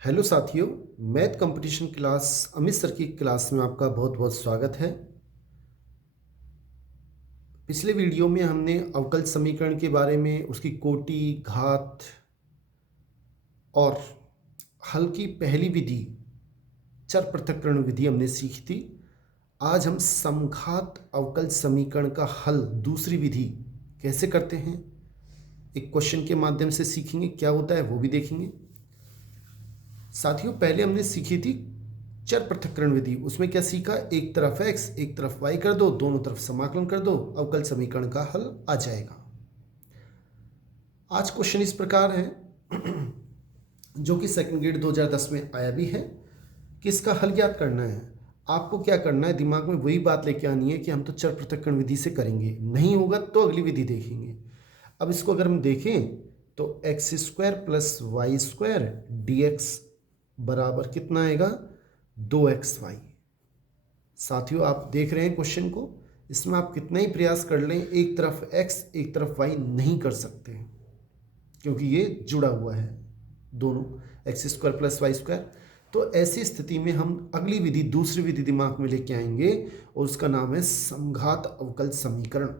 Hello साथियों। Math competition class Amit sir की class में आपका बहुत बहुत स्वागत है। पिछले वीडियो में हमने अवकल समीकरण के बारे में, उसकी कोटि, घात और हल की पहली विधि चर पृथक्करण विधि हमने सीखी थी। आज हम समघात अवकल समीकरण का हल दूसरी विधि कैसे करते हैं, एक क्वेश्चन के माध्यम से सीखेंगे। क्या होता है वो भी देखेंगे। साथियों, पहले हमने सीखी थी चर पृथक्करण विधि। उसमें क्या सीखा, एक तरफ x एक तरफ y कर दो, दोनों तरफ समाकलन कर दो, अवकल समीकरण का हल आ जाएगा। आज क्वेश्चन इस प्रकार है जो कि सेकंड ग्रेड 2010 में आया भी है कि इसका हल ज्ञात करना है। आपको क्या करना है, दिमाग में वही बात लेके आनी है कि हम तो चर पृथक्करण विधि से करेंगे, नहीं होगा तो अगली विधि देखेंगे। अब इसको अगर हम देखें तो x square plus y square d x बराबर कितना आएगा, 2xy। साथियों, आप देख रहे हैं क्वेश्चन को, इसमें आप कितना ही प्रयास कर लें, एक तरफ x एक तरफ y नहीं कर सकते क्योंकि ये जुड़ा हुआ है दोनों, x square plus y square. तो ऐसी स्थिति में हम अगली विधि, दूसरी विधि दिमाग में लेके आएंगे और उसका नाम है समघात अवकल समीकरण।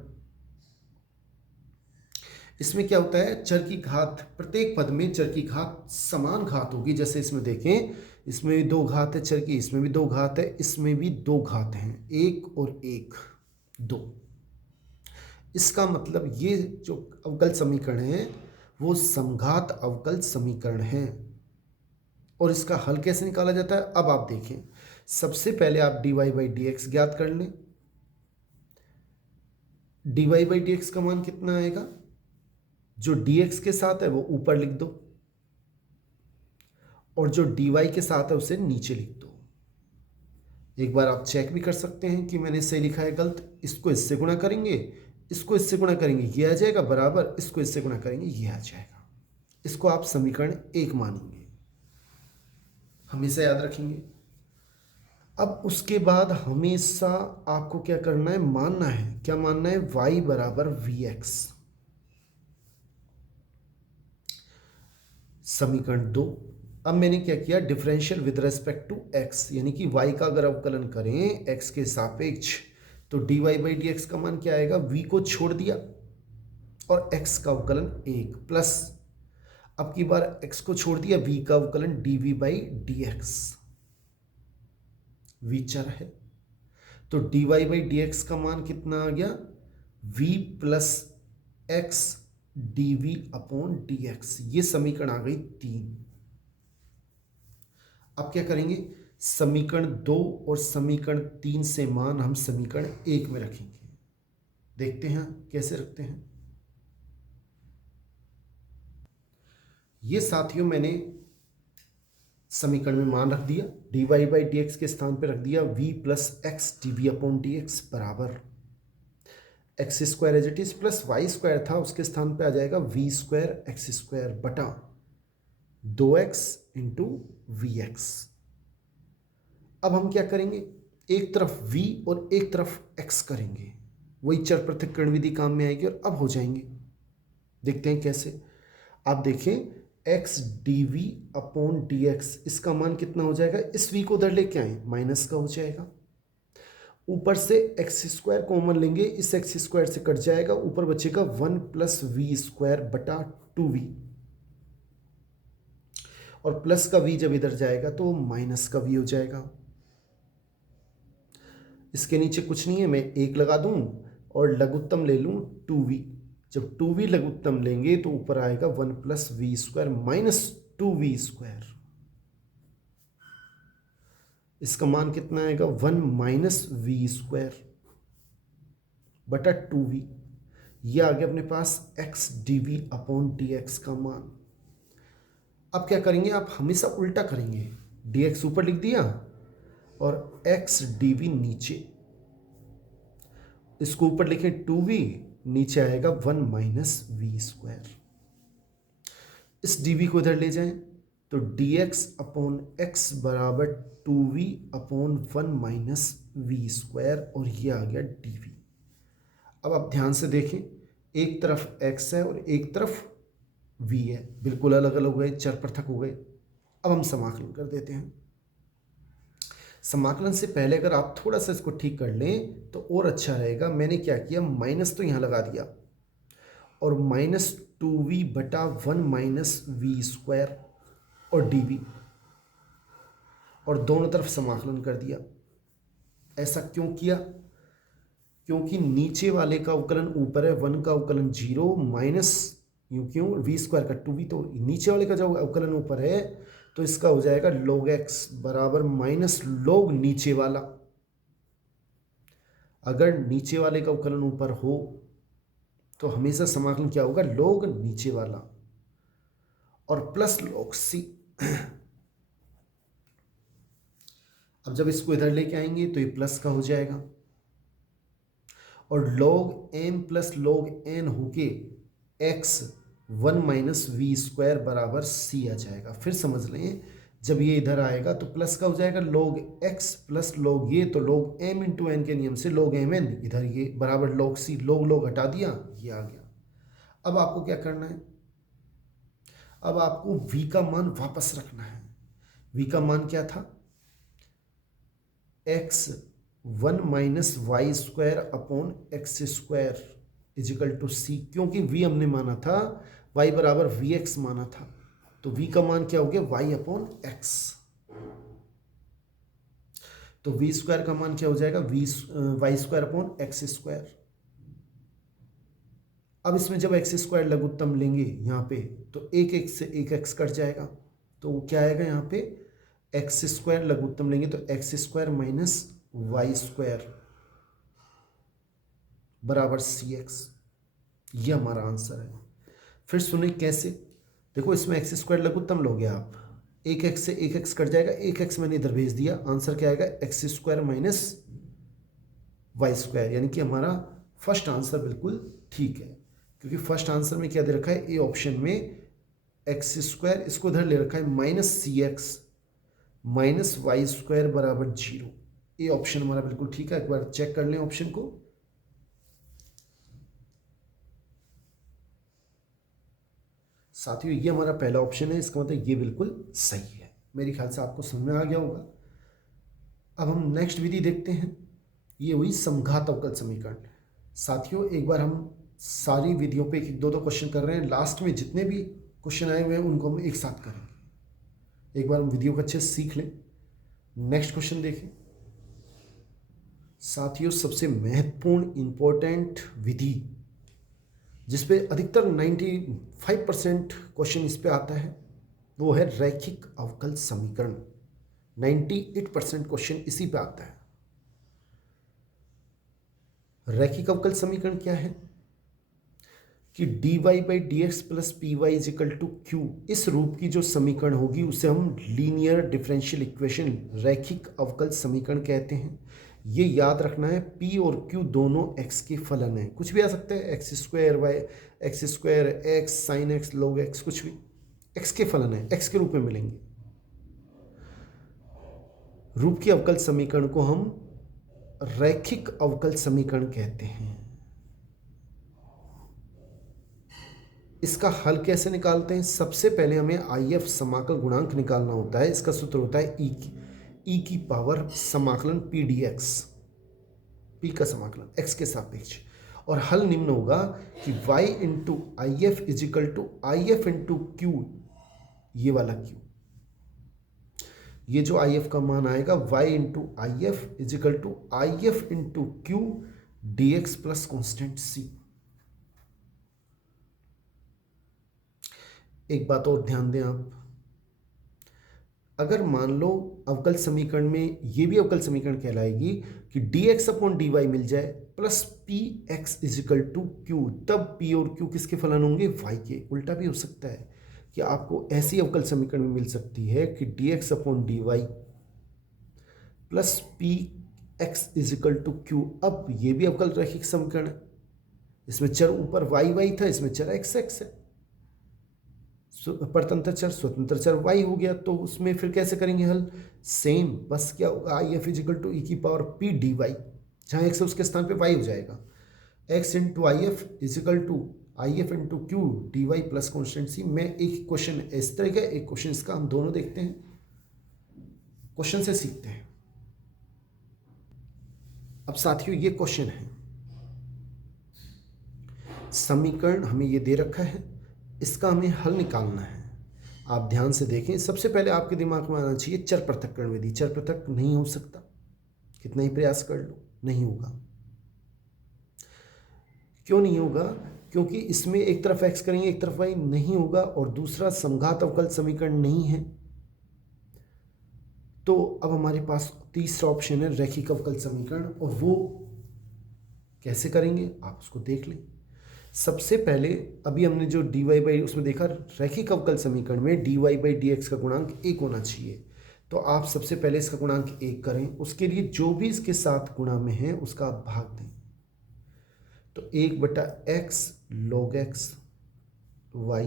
इसमें क्या होता है, चर की घात, प्रत्येक पद में चर की घात समान घात होगी। जैसे इसमें देखें, इसमें भी दो घात है चर की, इसमें भी दो घात है, इसमें भी दो घात हैं, एक और एक, दो। इसका मतलब ये जो अवकल समीकरण है वो समघात अवकल समीकरण है। और इसका हल कैसे निकाला जाता है, अब आप देखें। सबसे पहले आप dy बाई डी एक्स ज्ञात कर लें। dy बाई डी एक्स का मान कितना आएगा, जो dx के साथ है वो ऊपर लिख दो और जो dy के साथ है उसे नीचे लिख दो। एक बार आप चेक भी कर सकते हैं कि मैंने सही लिखा है गलत। इसको इससे गुणा करेंगे, इसको इससे गुणा करेंगे, ये आ जाएगा बराबर, इसको इससे गुणा करेंगे, ये आ जाएगा। इसको आप समीकरण 1 मानेंगे, हमेशा याद रखेंगे। अब उसके बाद हमेशा आपको क्या करना है, मानना है। क्या मानना है, y बराबर वी एक्स। समीकरण 2। अब मैंने क्या किया, differential with respect to x, यानी कि y का अगर अवकलन करें x के सापेक्ष तो dy बाई डी एक्स का मान क्या आएगा, v को छोड़ दिया और x का अवकलन 1 प्लस, अब की बार x को छोड़ दिया, v का अवकलन dv by D x. v चर है तो dy बाई डी एक्स का मान कितना आ गया, v plus x dv upon dx। ये समीकरण आ गई 3। अब क्या करेंगे, समीकरण 2 और समीकरण 3 से मान हम समीकरण 1 में रखेंगे। देखते हैं कैसे रखते हैं। ये साथियों मैंने समीकरण में मान रख दिया, dy बाई डी एक्स के स्थान पर रख दिया v plus x dv upon dx बराबर x square as it is plus y square था, उसके स्थान पे आ जाएगा वी स्क्वायर एक्स स्क्वायर बटा 2x इंटू वी एक्स। अब हम क्या करेंगे, एक तरफ v और एक तरफ x करेंगे, वही चर पृथक्करण विधि काम में आएगी और अब हो जाएंगे। देखते हैं कैसे। आप देखें, x dv अपॉन dx, इसका मान कितना हो जाएगा, इस v को उधर लेके आए, माइनस का हो जाएगा। ऊपर से एक्स स्क्वायर कॉमन लेंगे, इस एक्स स्क्वायर से कट जाएगा, ऊपर बचेगा 1 प्लस वी स्क्वायर बटा 2v, और प्लस का v जब इधर जाएगा तो माइनस का v हो जाएगा। इसके नीचे कुछ नहीं है, मैं 1 लगा दूं और लघुत्तम ले लूं 2v। जब 2v लघुत्तम लेंगे तो ऊपर आएगा 1 plus v square minus 2v square. इसका मान कितना आएगा, 1 माइनस वी स्क्वायर बटा 2v। ये आ गया अपने पास x dv अपॉन dx का मान। अब क्या करेंगे, आप हमेशा उल्टा करेंगे, dx ऊपर लिख दिया और x dv नीचे। इसको ऊपर लिखें 2v, नीचे आएगा 1 माइनस वी स्क्वायर। इस dv को इधर ले जाएं तो dx अपॉन x बराबर 2v upon 1 minus we square, और ये आ गया dv। अब आप ध्यान से देखें, एक तरफ x है और एक तरफ v है, बिल्कुल अलग अलग हो गए, चर पृथक हो गए। अब हम समाकलन कर देते हैं। समाकलन से पहले अगर आप थोड़ा सा इसको ठीक कर लें तो और अच्छा रहेगा। मैंने क्या किया, माइनस तो यहाँ लगा दिया और -2v/1 - v स्क्वायर और dv, और दोनों तरफ समाकलन कर दिया। ऐसा क्यों किया? क्योंकि नीचे वाले का अवकलन ऊपर है, 1 का अवकलन 0 माइनस यूँ क्यों, v स्क्वायर का 2v, तो नीचे वाले का जो अवकलन ऊपर है तो इसका हो जाएगा log x बराबर माइनस log नीचे वाला। अगर नीचे वाले का अवकलन ऊपर हो तो हमेशा समाकलन क्या होगा, log नीचे वाला और प्लस log c। अब जब इसको इधर लेके आएंगे तो ये प्लस का हो जाएगा और log m plus log n होके x 1 - v स्क्वायर बराबर c आ जाएगा। फिर समझ लें, जब ये इधर आएगा तो प्लस का हो जाएगा log x प्लस log ये, तो log m इंटू n के नियम से log mn, इधर ये बराबर log c, log हटा दिया, ये आ गया। अब आपको क्या करना है, अब आपको v का मान वापस रखना है। v का मान क्या था, x 1 - y square upon x square is equal to c, क्योंकि v हमने माना था, y बराबर vx माना था, तो v का मान क्या हो गया, y अपॉन x। तो v स्क्वायर का मान क्या हो जाएगा, y square upon x square. अब इसमें जब x स्क्वायर लघुत्तम लेंगे यहाँ पे तो एक x से एक x कट जाएगा, तो क्या आएगा यहाँ पे, x स्क्वायर लघुत्तम लेंगे तो x square minus y square बराबर cx, ये हमारा आंसर है। फिर सुने कैसे, देखो इसमें x स्क्वायर लघुत्तम लोगे आप, एक x से एक x कट जाएगा, एक x मैंने इधर भेज दिया, आंसर क्या आएगा, x square minus y square, यानी कि हमारा फर्स्ट आंसर बिल्कुल ठीक है, क्योंकि फर्स्ट आंसर में क्या दे रखा है, ए ऑप्शन में x स्क्वायर, इसको इधर ले रखा है minus cx minus y square बराबर 0। ये ऑप्शन हमारा बिल्कुल ठीक है। एक बार चेक कर लें ऑप्शन को। साथियों ये हमारा पहला ऑप्शन है, इसका मतलब ये बिल्कुल सही है। मेरे ख्याल से आपको समझ में आ गया होगा। अब हम नेक्स्ट विधि देखते हैं, ये हुई समघात अवकल समीकरण। साथियों एक बार हम सारी विधियों पे एक दो क्वेश्चन कर रहे हैं, लास्ट में जितने भी क्वेश्चन आए हुए हैं उनको हम एक साथ करेंगे। एक बार हम विधियों को अच्छे से सीख लें। नेक्स्ट क्वेश्चन देखें साथियों, सबसे महत्वपूर्ण इंपॉर्टेंट विधि जिसपे अधिकतर 95% क्वेश्चन इस पे आता है वो है रैखिक अवकल समीकरण। 98% क्वेश्चन इसी पे आता है। रैखिक अवकल समीकरण क्या है कि dy/dx plus py is equal to q, इस रूप की जो समीकरण होगी उसे हम लीनियर डिफरेंशियल इक्वेशन, रैखिक अवकल समीकरण कहते हैं। ये याद रखना है, p और q दोनों x के फलन हैं, कुछ भी आ सकता है, x square y, x square x sine x log x, कुछ भी x के फलन है, x के रूप में मिलेंगे। रूप की अवकल समीकरण को हम रैखिक अवकल समीकरण कहते हैं। इसका हल कैसे निकालते हैं, सबसे पहले हमें IF समाकल गुणांक निकालना होता है। इसका सूत्र होता है e की पावर समाकलन p dx, p का समाकलन x के सापेक्ष, और हल निम्न होगा कि y into IF is equal to IF into q, ये वाला q, ये जो IF का मान आएगा y into IF is equal to IF into q dx plus constant c। एक बात और ध्यान दें आप, अगर मान लो अवकल समीकरण में ये भी अवकल समीकरण कहलाएगी कि dx अपॉन dy मिल जाए plus px is equal to q, तब p और q किसके फलन होंगे, y के। उल्टा भी हो सकता है कि आपको ऐसी अवकल समीकरण में मिल सकती है कि dx upon dy plus px is equal to q। अब ये भी अवकल रैखिक समीकरण है, इसमें चर ऊपर y था, इसमें चर x है, परतंत्र चर स्वतंत्र चर y हो गया, तो उसमें फिर कैसे करेंगे हल, सेम, बस क्या होगा, IF इजिकल टू e की पावर p dy, जहाँ x है उसके स्थान पे y हो जाएगा, x into IF is equal to I F into Q D Y plus constant C. मैं एक क्वेश्चन इस तरह का, एक क्वेश्चन इसका, हम दोनों देखते हैं, क्वेश्चन से सीखते हैं। अब साथियों ये क्वेश्चन है, समीकरण हमें ये दे रखा है, इसका हमें हल निकालना है। आप ध्यान से देखें, सबसे पहले आपके दिमाग में आना चाहिए चर पृथक्करण विधि। चर पृथक नहीं हो सकता, कितना ही प्रयास कर लो नहीं होगा। क्यों नहीं होगा? क्योंकि इसमें एक तरफ x करेंगे एक तरफ y, नहीं होगा। और दूसरा समघात अवकल समीकरण नहीं है। तो अब हमारे पास तीसरा ऑप्शन है रैखिक अवकल समीकरण, और वो कैसे करेंगे आप उसको देख लें। सबसे पहले अभी हमने जो dy बाई उसमें देखा, रैखिक अवकल समीकरण में dy बाई dx का गुणांक 1 होना चाहिए। तो आप सबसे पहले इसका गुणांक 1 करें, उसके लिए जो भी इसके साथ गुणा में है उसका आप भाग दें। तो 1/x log x y,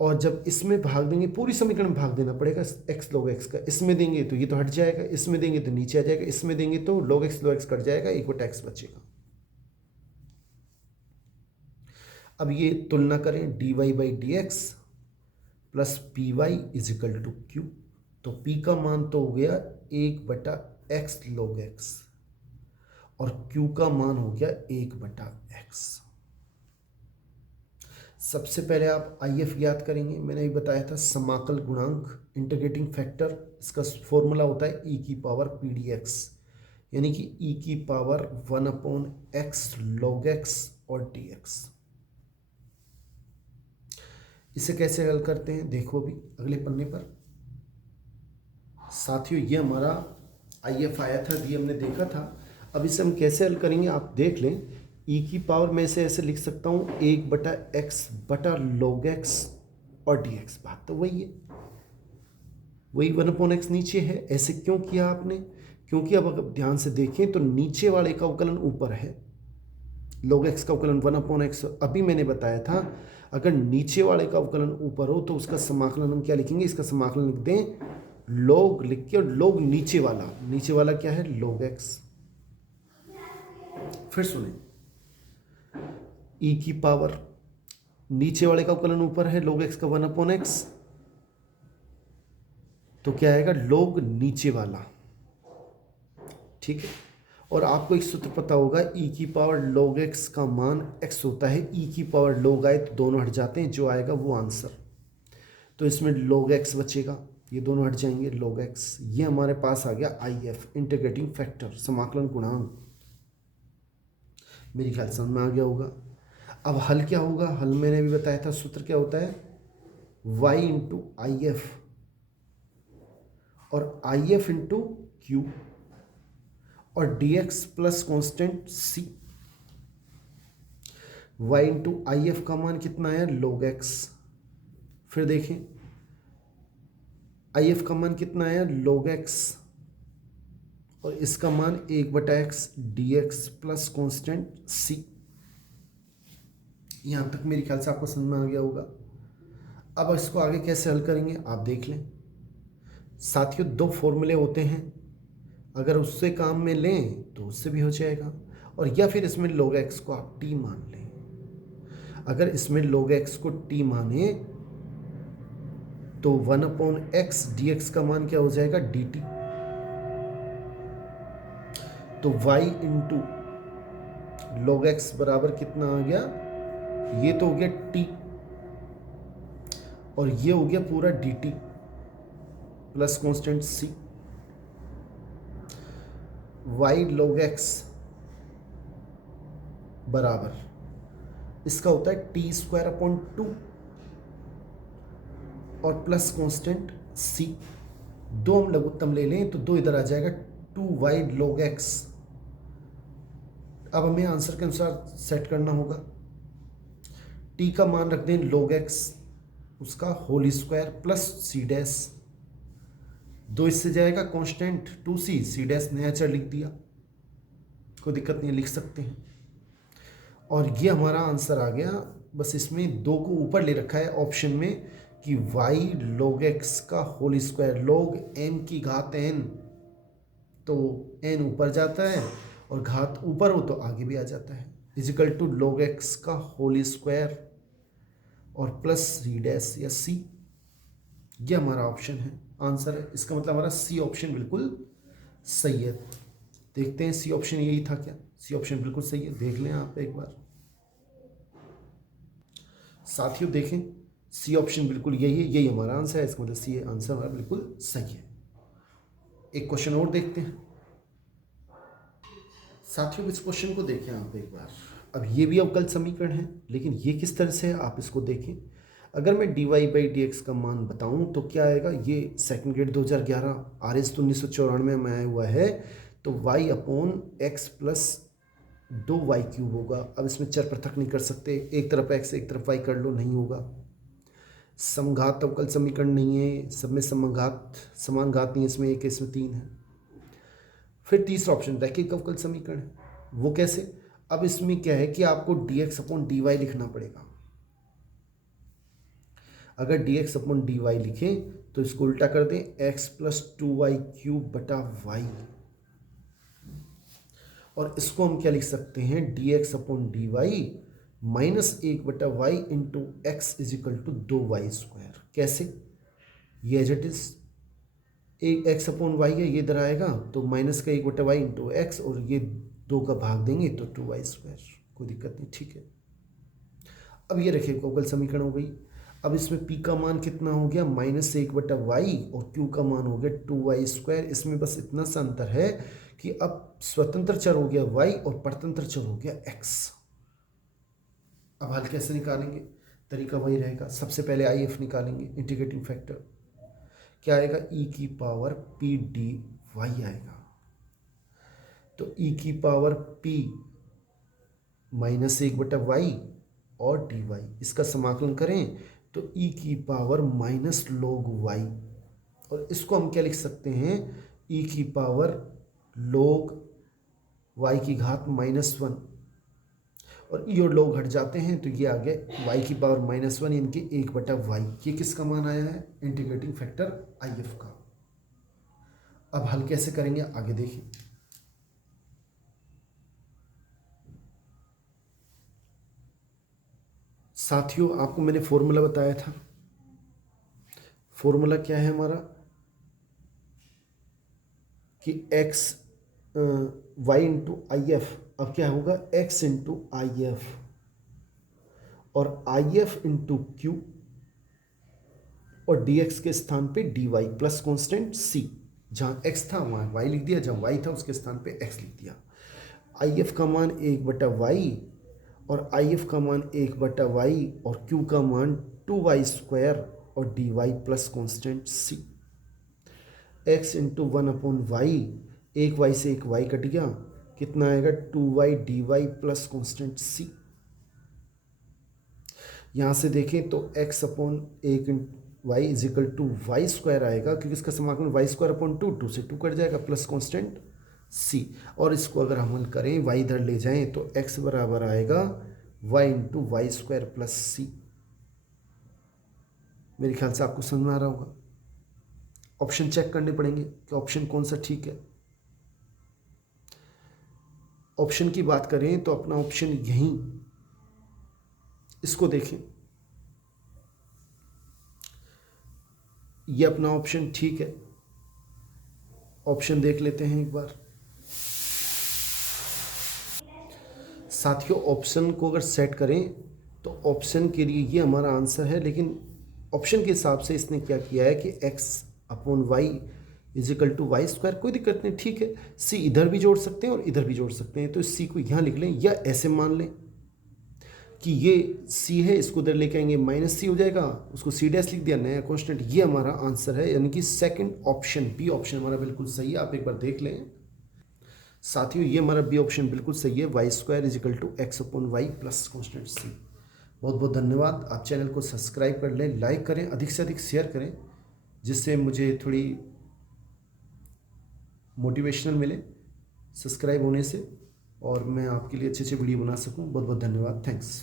और जब इसमें भाग देंगे, पूरी समीकरण में भाग देना पड़ेगा x log x का। इसमें देंगे तो ये तो हट जाएगा, इसमें देंगे तो नीचे आ जाएगा, इसमें देंगे तो log x कट जाएगा, 1/x बचेगा। अब ये तुलना करें, dy by dx plus p y is equal to q. तो p का मान तो हो गया 1/x log x, और q का मान हो गया 1/x। सबसे पहले आप IF याद करेंगे, मैंने भी बताया था समाकल गुणांक, इंटीग्रेटिंग फैक्टर, इसका फॉर्मूला होता है e की पावर pdx, यानी कि e की पावर 1/x log x और dx। इसे कैसे हल करते हैं देखो अभी अगले पन्ने पर। साथियों ये हमारा IF आया था, ये हमने देखा था। अब इसे हम कैसे हल करेंगे आप देख लें। e की पावर में इसे ऐसे लिख सकता हूँ 1/x बटा log x और dx। बात तो वही है, वही 1/x नीचे है। ऐसे क्यों किया आपने? क्योंकि अब अगर ध्यान से देखें तो नीचे वाले का अवकलन ऊपर है, log x का अवकलन 1/x। अभी मैंने बताया था अगर नीचे वाले का अवकलन ऊपर हो तो उसका समाकलन हम क्या लिखेंगे, इसका समाकलन लिख दें log लिख के, और log नीचे वाला क्या है log x। फिर सुने, e की पावर नीचे वाले का अवकलन ऊपर है, log x का 1/x, तो क्या आएगा log नीचे वाला। ठीक है, और आपको एक सूत्र पता होगा, e की पावर log x का मान x होता है, e की पावर log आए तो दोनों हट जाते हैं, जो आएगा वो आंसर। तो इसमें log x बचेगा, ये दोनों हट जाएंगे log x। ये हमारे पास आ गया IF, इंटीग्रेटिंग फैक्टर, समाकलन गुणांक। मेरी ख्याल समझ में आ गया होगा। अब हल क्या होगा? हल मैंने भी बताया था, सूत्र क्या होता है y इंटू IF और IF इंटू क्यू और dx plus constant c। y into IF का मान कितना है log x। फिर देखें IF का मान कितना है log x, और इसका मान 1/x dx plus constant c। यहां तक मेरे ख्याल से आपको समझ में आ गया होगा। अब इसको आगे कैसे हल करेंगे आप देख लें। साथियों दो फॉर्मूले होते हैं, अगर उससे काम में लें तो उससे भी हो जाएगा, और या फिर इसमें log x को आप t मान लें। अगर इसमें log x को t माने तो 1/x dx का मान क्या हो जाएगा dt। तो y इंटू log x बराबर कितना आ गया, ये तो हो गया t, और ये हो गया पूरा dt plus constant c। y log x बराबर इसका होता है t² और प्लस कॉन्स्टेंट c। दो हम लघुत्तम ले लें तो दो इधर आ जाएगा 2y log x। अब हमें आंसर के अनुसार सेट करना होगा। t का मान रख दें log x उसका whole square plus c dash, दो इससे जाएगा कांस्टेंट 2c, c डैश नया चर लिख दिया, कोई दिक्कत नहीं, लिख सकते हैं। और ये हमारा आंसर आ गया। बस इसमें दो को ऊपर ले रखा है ऑप्शन में कि y log x का होल स्क्वायर, log m की घात n, तो n ऊपर जाता है और घात ऊपर हो तो आगे भी आ जाता है। इजिकल टू log x का होल स्क्वायर और प्लस सी डैश या सी, ये हमारा ऑप्शन है, आंसर है। इसका मतलब हमारा सी ऑप्शन बिल्कुल सही है। देखते हैं सी ऑप्शन यही था क्या? सी ऑप्शन बिल्कुल सही है, देख लें आप एक बार। साथियों देखें, सी ऑप्शन बिल्कुल यही है, यही हमारा आंसर है। इसका मतलब सी आंसर हमारा बिल्कुल सही है। एक क्वेश्चन और देखते हैं साथियों। इस क्वेश्चन को देखें आप एक बार। अब ये भी अवकल समीकरण है, लेकिन ये किस तरह से है आप इसको देखें। अगर मैं dy बाई डी एक्स का मान बताऊं तो क्या आएगा? ये सेकंड ग्रेड 2011 RS तो 1994 में आया हुआ है, तो y upon x plus 2y cube होगा। अब इसमें चर पृथक नहीं कर सकते, एक तरफ x एक तरफ y कर लो, नहीं होगा। समघात अवकल समीकरण नहीं है, सब में समघात समान घात नहीं है, इसमें एक है इसमें 3 है। फिर तीसरा ऑप्शन रैखिक अवकल समीकरण है, वो कैसे? अब इसमें क्या है कि आपको dx अपॉन dy लिखना पड़ेगा। अगर dx अपॉन dy लिखें तो इसको उल्टा कर दें, x प्लस 2y क्यूब बटा y, और इसको हम क्या लिख सकते हैं? dx अपॉन dy माइनस 1 बटा y into x is equal to 2y square. कैसे? ये एज इट इज एक एक्स अपॉन वाई है, ये इधर आएगा तो माइनस का 1 बटा वाई इंटू एक्स, और ये 2 का भाग देंगे तो 2y स्क्वायर, कोई दिक्कत नहीं, ठीक है। अब ये रखिए अवकल समीकरण हो गई। अब इसमें p का मान कितना हो गया? माइनस 1 बटा वाई, और q का मान हो गया 2y स्क्वायर। इसमें बस इतना सा अंतर है कि अब स्वतंत्र चर हो गया y और परतंत्र चर हो गया x। अब हल कैसे निकालेंगे? तरीका वही रहेगा। सबसे पहले IF निकालेंगे, इंटीग्रेटिंग फैक्टर। क्या आएगा? e की पावर p dy आएगा। तो e की पावर p माइनस 1 बटा वाई और dy, इसका समाकलन करें तो e की पावर माइनस log y, और इसको हम क्या लिख सकते हैं? e की पावर log y की घात -1, और ई और log हट जाते हैं तो ये आ गया y की पावर -1 यानी कि 1 बटा वाई। ये किसका मान आया है? इंटीग्रेटिंग फैक्टर IF का। अब हल कैसे करेंगे आगे देखिए। साथियों आपको मैंने फॉर्मूला बताया था। फॉर्मूला क्या है हमारा? कि x y इंटू IF, अब क्या होगा? x इंटू IF, और IF इंटू Q, और dx के स्थान पे dy प्लस कॉन्स्टेंट c। जहाँ x था वहाँ y लिख दिया, जहाँ y था उसके स्थान पे x लिख दिया। IF का मान 1 बटा वाई, और IF का मान 1 बटा वाई, और Q का मान 2y स्क्वायर, और dy plus constant c। x इंटू 1 अपॉन वाई, एक y से एक y कट गया, कितना आएगा? 2y dy plus constant c। यहाँ से देखें तो x upon 1 y is equal to y square आएगा, क्योंकि इसका समाकलन वाई स्क्वायर अपॉन 2 से 2 कट जाएगा, प्लस कॉन्स्टेंट c। और इसको अगर हम हल करें, y इधर ले जाएं तो x बराबर आएगा y into y square plus c। मेरे ख्याल से आपको समझ में आ रहा होगा। ऑप्शन चेक करने पड़ेंगे कि ऑप्शन कौन सा ठीक है। ऑप्शन की बात करें तो अपना ऑप्शन यहीं, इसको देखें, ये अपना ऑप्शन ठीक है। ऑप्शन देख लेते हैं एक बार। साथियों ऑप्शन को अगर सेट करें तो ऑप्शन के लिए ये हमारा आंसर है, लेकिन ऑप्शन के हिसाब से इसने क्या किया है कि x upon y is equal to y square. कोई दिक्कत नहीं, ठीक है। c इधर भी जोड़ सकते हैं और इधर भी जोड़ सकते हैं, तो इस c को यहाँ लिख लें, या ऐसे मान लें कि ये c है, इसको इधर लेके आएंगे माइनस c हो जाएगा, उसको c डैश लिख दिया, नया कॉन्स्टेंट। ये हमारा आंसर है, यानी कि सेकंड ऑप्शन बी ऑप्शन हमारा बिल्कुल सही है। आप एक बार देख लें साथियों, ये हमारा बी ऑप्शन बिल्कुल सही है, y square is equal to x upon y plus constant c। बहुत बहुत धन्यवाद। आप चैनल को सब्सक्राइब कर लें, लाइक करें, अधिक से अधिक शेयर करें, जिससे मुझे थोड़ी मोटिवेशनल मिले सब्सक्राइब होने से, और मैं आपके लिए अच्छे अच्छे वीडियो बना सकूं। बहुत बहुत धन्यवाद। थैंक्स।